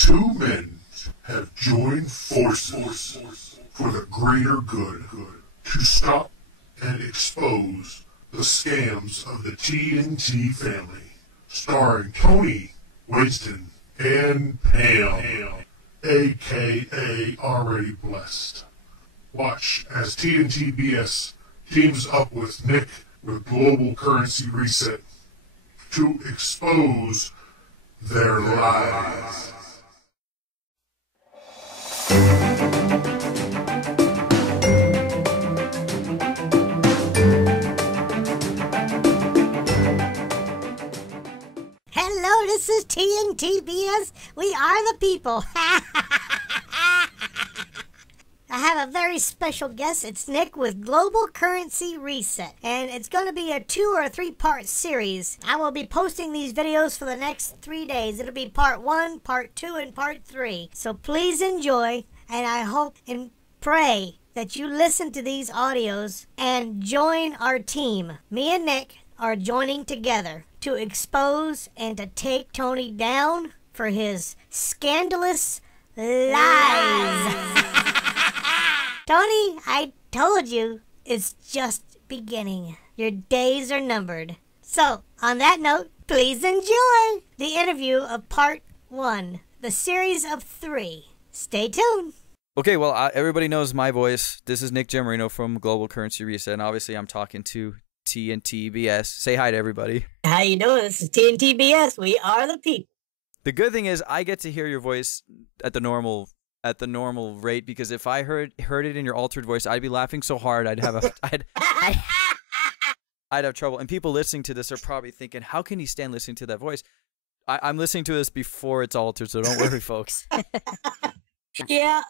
Two men have joined forces for the greater good to stop and expose the scams of the TNT family, starring Tony, Winston, and Pam, aka Already Blessed. Watch as TNT BS teams up with Nick with Global Currency Reset to expose their lies. Hello, this is TNTBS. We are the people. I have a very special guest. It's Nick with Global Currency Reset. And it's going to be a 2 or 3 part series. I will be posting these videos for the next 3 days. It'll be part 1, part 2, and part 3. So please enjoy. And I hope and pray that you listen to these audios and join our team. Me and Nick are joining together to expose and to take Tony down for his scandalous lies. Tony, I told you, it's just beginning. Your days are numbered. So, on that note, please enjoy the interview of part 1, the series of 3. Stay tuned. Okay, well, everybody knows my voice. This is Nick Gemarino from Global Currency Reset, and obviously I'm talking to TNTBS. Say hi to everybody. How you doing? This is TNTBS. We are the people. The good thing is I get to hear your voice at the normal rate, because if I heard it in your altered voice, I'd be laughing so hard I'd have I'd have trouble. And people listening to this are probably thinking, how can he stand listening to that voice? I'm listening to this before it's altered, so don't worry, folks. Yeah,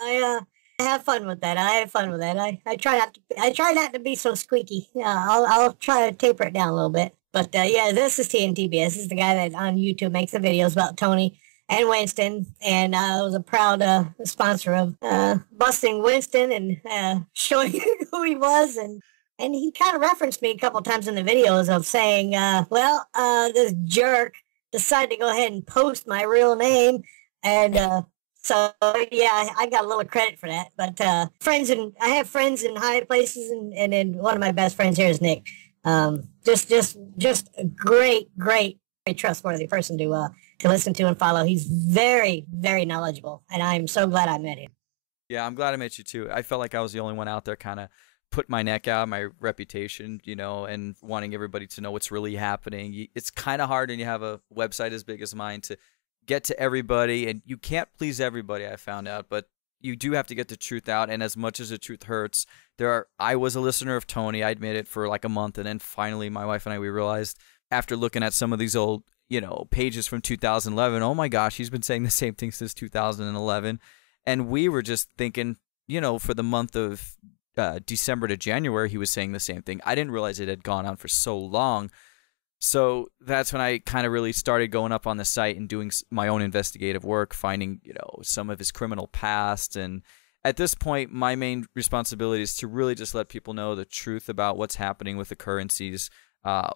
I have fun with that. I have fun with that. I try not to be so squeaky. Yeah, I'll try to taper it down a little bit. But yeah, this is TNTBS. This is the guy that on YouTube makes the videos about Tony and Winston, and I was a proud sponsor of busting Winston and showing who he was, and he kind of referenced me a couple times in the videos of saying, this jerk decided to go ahead and post my real name, and so yeah, I got a little credit for that. But I have friends in high places, and then one of my best friends here is Nick. Just a great, very trustworthy person to listen to and follow. He's very, very knowledgeable, and I'm so glad I met him. Yeah, I'm glad I met you too. I felt like I was the only one out there kind of put my neck out, my reputation, and wanting everybody to know what's really happening. It's kind of hard when you have a website as big as mine to get to everybody, and you can't please everybody, I found out, but you do have to get the truth out. And as much as the truth hurts, I was a listener of Tony. I admit it, for like a month, and then finally my wife and we realized, after looking at some of these old pages from 2011, oh my gosh, he's been saying the same thing since 2011. And we were just thinking, for the month of December to January, he was saying the same thing. I didn't realize it had gone on for so long. So that's when I kind of really started going up on the site and doing my own investigative work, finding, some of his criminal past. And at this point, my main responsibility is to really just let people know the truth about what's happening with the currencies,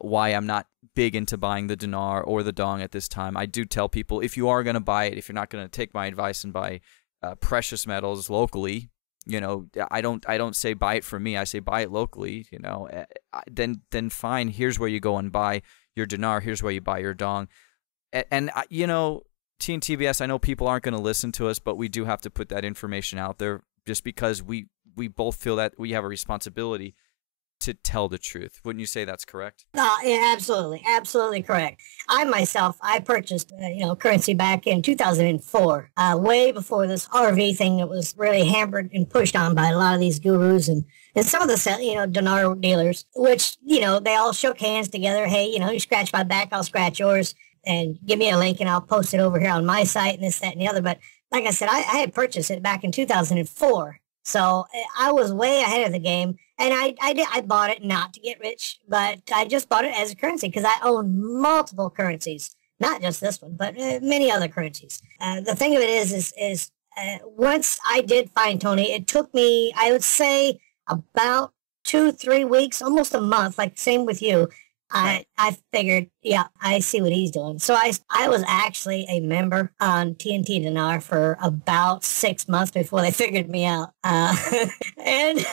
why I'm not big into buying the dinar or the dong at this time. I do tell people, if you are going to buy it, if you're not going to take my advice and buy precious metals locally, I don't say buy it from me. I say buy it locally. Then fine. Here's where you go and buy your dinar. Here's where you buy your dong. And TNTBS, I know people aren't going to listen to us, but we do have to put that information out there, just because we both feel that we have a responsibility to tell the truth. Wouldn't you say that's correct? Yeah, absolutely correct. I purchased currency back in 2004, way before this RV thing that was really hampered and pushed on by a lot of these gurus and some of the dinar dealers, which they all shook hands together. Hey, you scratch my back, I'll scratch yours, and give me a link and I'll post it over here on my site and this, that, and the other. But like I said, I had purchased it back in 2004. So I was way ahead of the game, and I bought it not to get rich, but I just bought it as a currency because I own multiple currencies, not just this one, but many other currencies. The thing of it is once I did find Tony, it took me, I would say, about 2-3 weeks, almost a month, like same with you, I figured, yeah, I see what he's doing. So I was actually a member on TNT Dinar for about 6 months before they figured me out. And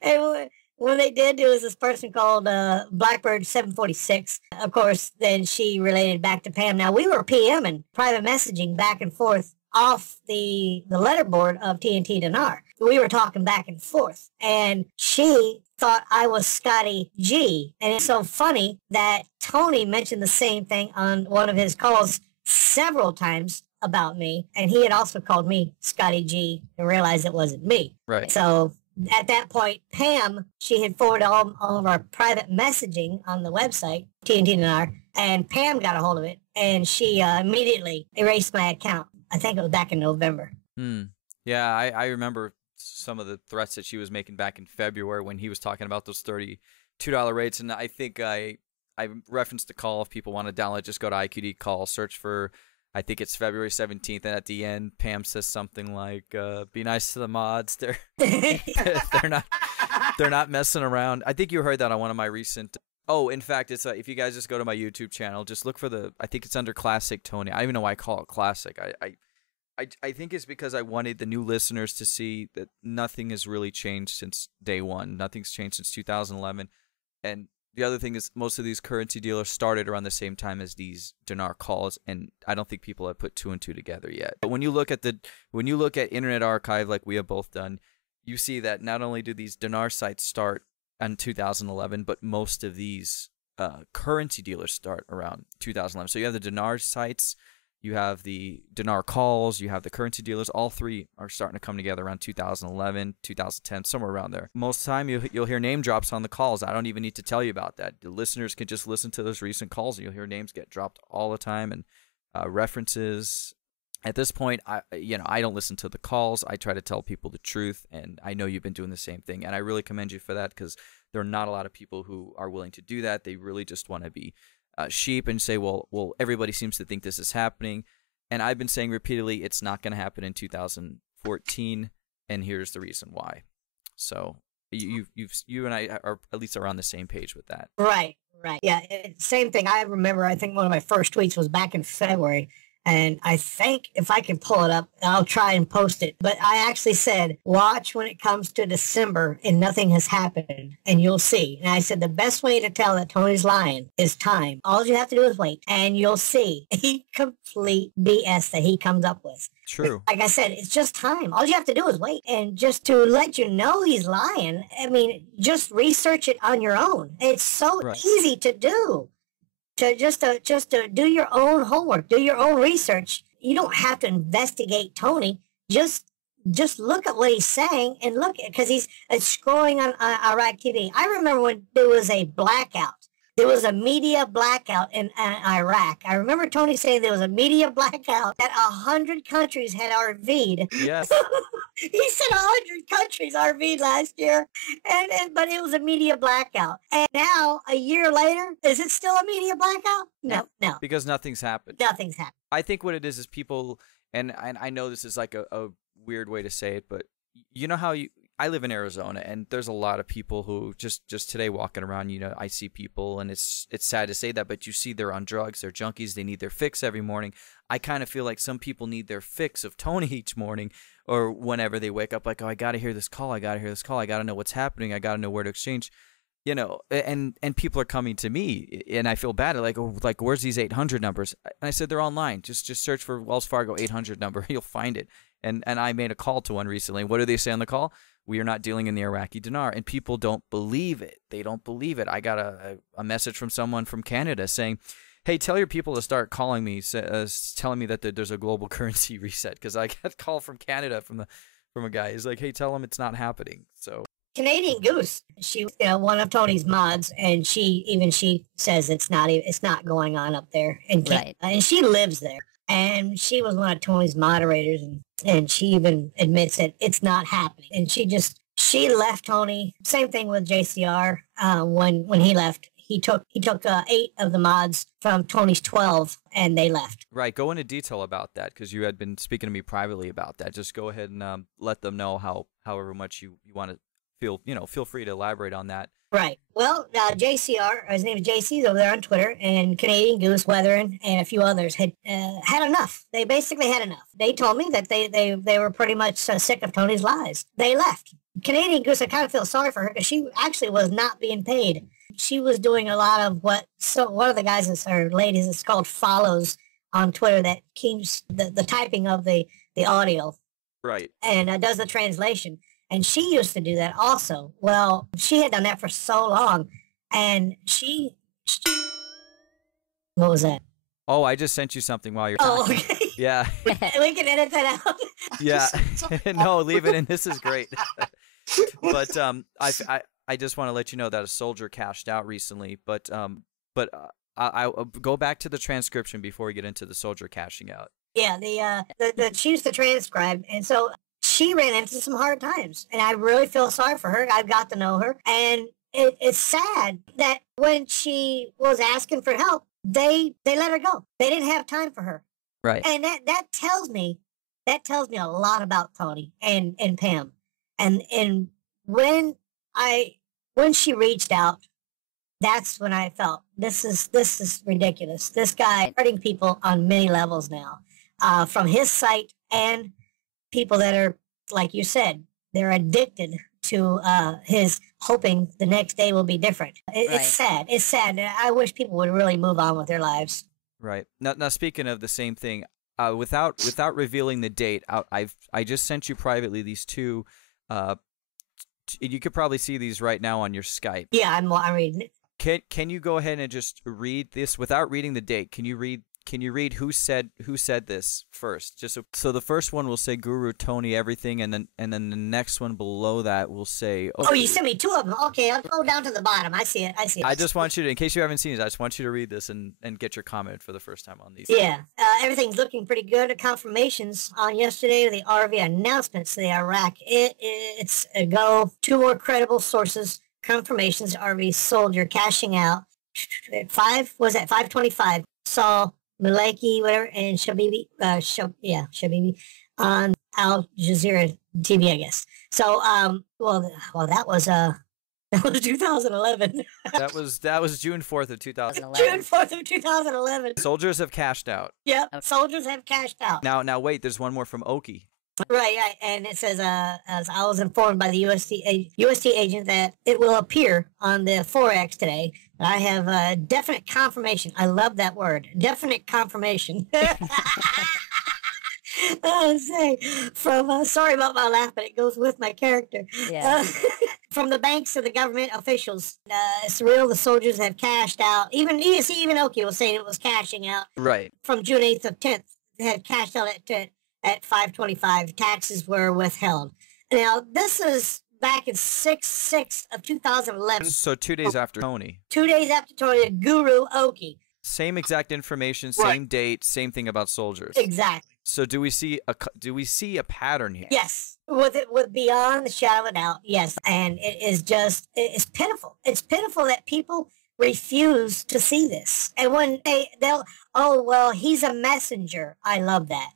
and when they did, there was this person called Blackbird 746. Of course, then she related back to Pam. Now, we were PMing, private messaging back and forth off the letterboard of TNT Dinar. We were talking back and forth, and she thought I was Scotty G. And it's so funny that Tony mentioned the same thing on one of his calls several times about me, and he had also called me Scotty G and realized it wasn't me. Right. So at that point, Pam, she had forwarded all of our private messaging on the website, TNT Dinar, and Pam got a hold of it, and she immediately erased my account. I think it was back in November. Yeah, I remember some of the threats that she was making back in February when he was talking about those $32 rates, and I think I referenced the call. If people want to download, just go to IQD call, search for, I think it's February 17th, and at the end, Pam says something like, "Be nice to the mods. They're they're not messing around." I think you heard that on one of my recent. Oh, in fact, it's if you guys just go to my YouTube channel, just look for I think it's under Classic Tony. I don't even know why I call it Classic. I think it's because I wanted the new listeners to see that nothing has really changed since day one. Nothing's changed since 2011. And the other thing is most of these currency dealers started around the same time as these dinar calls, and I don't think people have put two and two together yet. But when you look at Internet Archive like we have both done, you see that not only do these dinar sites start in 2011, but most of these currency dealers start around 2011. So you have the dinar sites, you have the dinar calls, you have the currency dealers. All three are starting to come together around 2011, 2010, somewhere around there. Most of the time, you'll hear name drops on the calls. I don't even need to tell you about that. The listeners can just listen to those recent calls, and you'll hear names get dropped all the time, and references. At this point, I don't listen to the calls. I try to tell people the truth, and I know you've been doing the same thing, and I really commend you for that, because there are not a lot of people who are willing to do that. They really just want to be sheep and say, well, everybody seems to think this is happening, and I've been saying repeatedly it's not going to happen in 2014, and here's the reason why. So you and I are at least on the same page with that. Right. Yeah, same thing. I remember, I think one of my first tweets was back in February, and I think if I can pull it up, I'll try and post it. But I actually said, watch when it comes to December and nothing has happened, and you'll see. And I said, the best way to tell that Tony's lying is time. All you have to do is wait, and you'll see complete BS that he comes up with. True. Like I said, it's just time. All you have to do is wait. And just to let you know he's lying, I mean, just research it on your own. It's so easy to do. Just to do your own homework, do your own research. You don't have to investigate Tony. Just look at what he's saying and look at, because he's scrolling on Iraq TV. I remember when there was a blackout. There was a media blackout in Iraq. I remember Tony saying there was a media blackout that 100 countries had RV'd. Yes. He said 100 countries RV'd last year, but it was a media blackout. And now, a year later, is it still a media blackout? No. Because nothing's happened. Nothing's happened. I think what it is people, and I know this is like a weird way to say it, but you know how I live in Arizona, and there's a lot of people who just today walking around, I see people, and it's sad to say that, but you see they're on drugs, they're junkies, they need their fix every morning. I kind of feel like some people need their fix of Tony each morning, or whenever they wake up, like, oh, I got to hear this call, I got to know what's happening, I got to know where to exchange, and people are coming to me, and I feel bad, like, where's these 800 numbers? And I said, they're online, just search for Wells Fargo 800 number, you'll find it. And I made a call to one recently. What do they say on the call? We are not dealing in the Iraqi dinar. And people don't believe it. They don't believe it. I got a message from someone from Canada saying, hey, tell your people to start calling me, telling me that there's a global currency reset. Because I got a call from Canada from a guy. He's like, hey, tell them it's not happening. So Canadian Goose, she one of Tony's mods, and she says it's not going on up there in Canada. Right. And she lives there. And she was one of Tony's moderators, and she even admits that it's not happening. And she left Tony. Same thing with JCR. When he left, he took 8 of the mods from Tony's 12, and they left. Right. Go into detail about that, because you had been speaking to me privately about that. Just go ahead and let them know however much you want to feel free to elaborate on that. Right. Well, JCR, his name is JC, is over there on Twitter, and Canadian Goose, Weathering, and a few others had enough. They basically had enough. They told me that they were pretty much sick of Tony's lies. They left. Canadian Goose, I kind of feel sorry for her because she actually was not being paid. She was doing a lot of one of the guys or ladies is called follows on Twitter that keeps the typing of the audio. Right. And does the translation. And she used to do that also. Well, she had done that for so long. And she what was that? Oh, I just sent you something while you're Oh, talking. okay. Yeah. We can edit that out. Yeah. No, leave it in. This is great. But I just want to let you know that a soldier cashed out recently. But I'll go back to the transcription before we get into the soldier cashing out. Yeah, she used to transcribe, and so she ran into some hard times, and I really feel sorry for her. I've got to know her, and it's sad that when she was asking for help, they let her go. They didn't have time for her. Right. And that tells me a lot about Tony and Pam. And when she reached out, that's when I felt this is ridiculous. This guy hurting people on many levels now, from his site and people that are, like you said, they're addicted to his hoping the next day will be different. It's sad. It's sad. I wish people would really move on with their lives. Right. Now speaking of the same thing, without revealing the date, I just sent you privately these two. You could probably see these right now on your Skype. Yeah, I'm reading it. Can you go ahead and just read this without reading the date? Can you read who said this first? Just so the first one will say Guru Tony everything, and then the next one below that will say. Oh, you sent me two of them. Okay, I'll go down to the bottom. I see it. I just want you to, in case you haven't seen it, I just want you to read this and get your comment for the first time on these. Yeah, everything's looking pretty good. Confirmations on yesterday, the RV announcements to the Iraq. It's a go. Two more credible sources. Confirmations, RV soldier cashing out. 525. Saw Maliki, whatever, and Shabibi, Shabibi on Al Jazeera TV, I guess. So, that was 2011. That was June 4th of 2011. June 4th of 2011. Soldiers have cashed out. Yep, soldiers have cashed out. Now wait, there's one more from Oki. Right, and it says, as I was informed by the UST agent that it will appear on the Forex today. I have definite confirmation. I love that word, definite confirmation. Sorry about my laugh, but it goes with my character. Yeah. From the banks to the government officials, it's real. The soldiers have cashed out. Even Oki was saying it was cashing out. Right. From June 8th of 10th, they had cashed out at 525. Taxes were withheld. Now, this is back in 6/6 of 2011. So 2 days after Tony. 2 days after Tony, the Guru Oki. Same exact information, same date, same thing about soldiers. Exactly. So do we see a pattern here? Yes, with beyond the shadow of a doubt. Yes, and it's pitiful. It's pitiful that people refuse to see this, and when they'll he's a messenger. I love that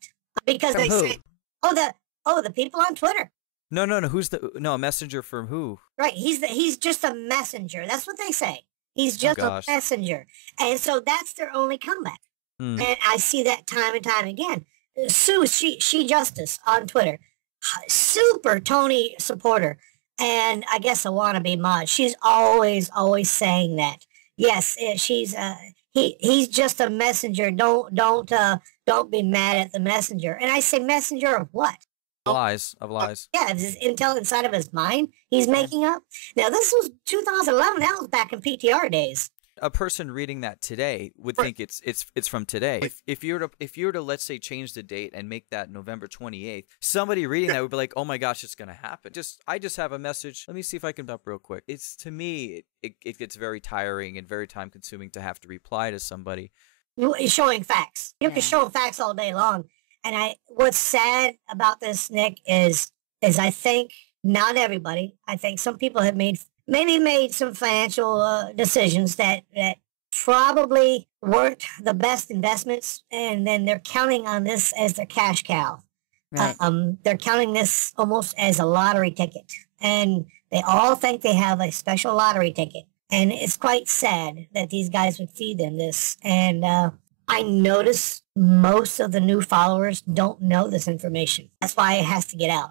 because From they who? say the people on Twitter. No. A messenger from who? Right, he's just a messenger. That's what they say. He's just a messenger, and so that's their only comeback. And I see that time and time again. Sue, she Justice on Twitter, super Tony supporter, and I guess a wannabe mod. She's always saying that. Yes, she's he's just a messenger. Don't be mad at the messenger. And I say messenger of what? Lies. Yeah, it's his intel inside of his mind he's making up. Now this was 2011. That was back in PTR days. A person reading that today would think it's from today. If you were to let's say change the date and make that November 28th, somebody reading that would be like, oh my gosh, it's gonna happen. I just have a message. Let me see if I can up real quick. It's to me it gets very tiring and very time consuming to have to reply to somebody. Showing facts. You can show facts all day long. And what's sad about this, Nick, is I think not everybody. I think some people have made some financial decisions that probably weren't the best investments, and then they're counting on this as their cash cow. Right. They're counting this almost as a lottery ticket, and they all think they have a special lottery ticket. And it's quite sad that these guys would feed them this. And I notice most of the new followers don't know this information. That's why it has to get out.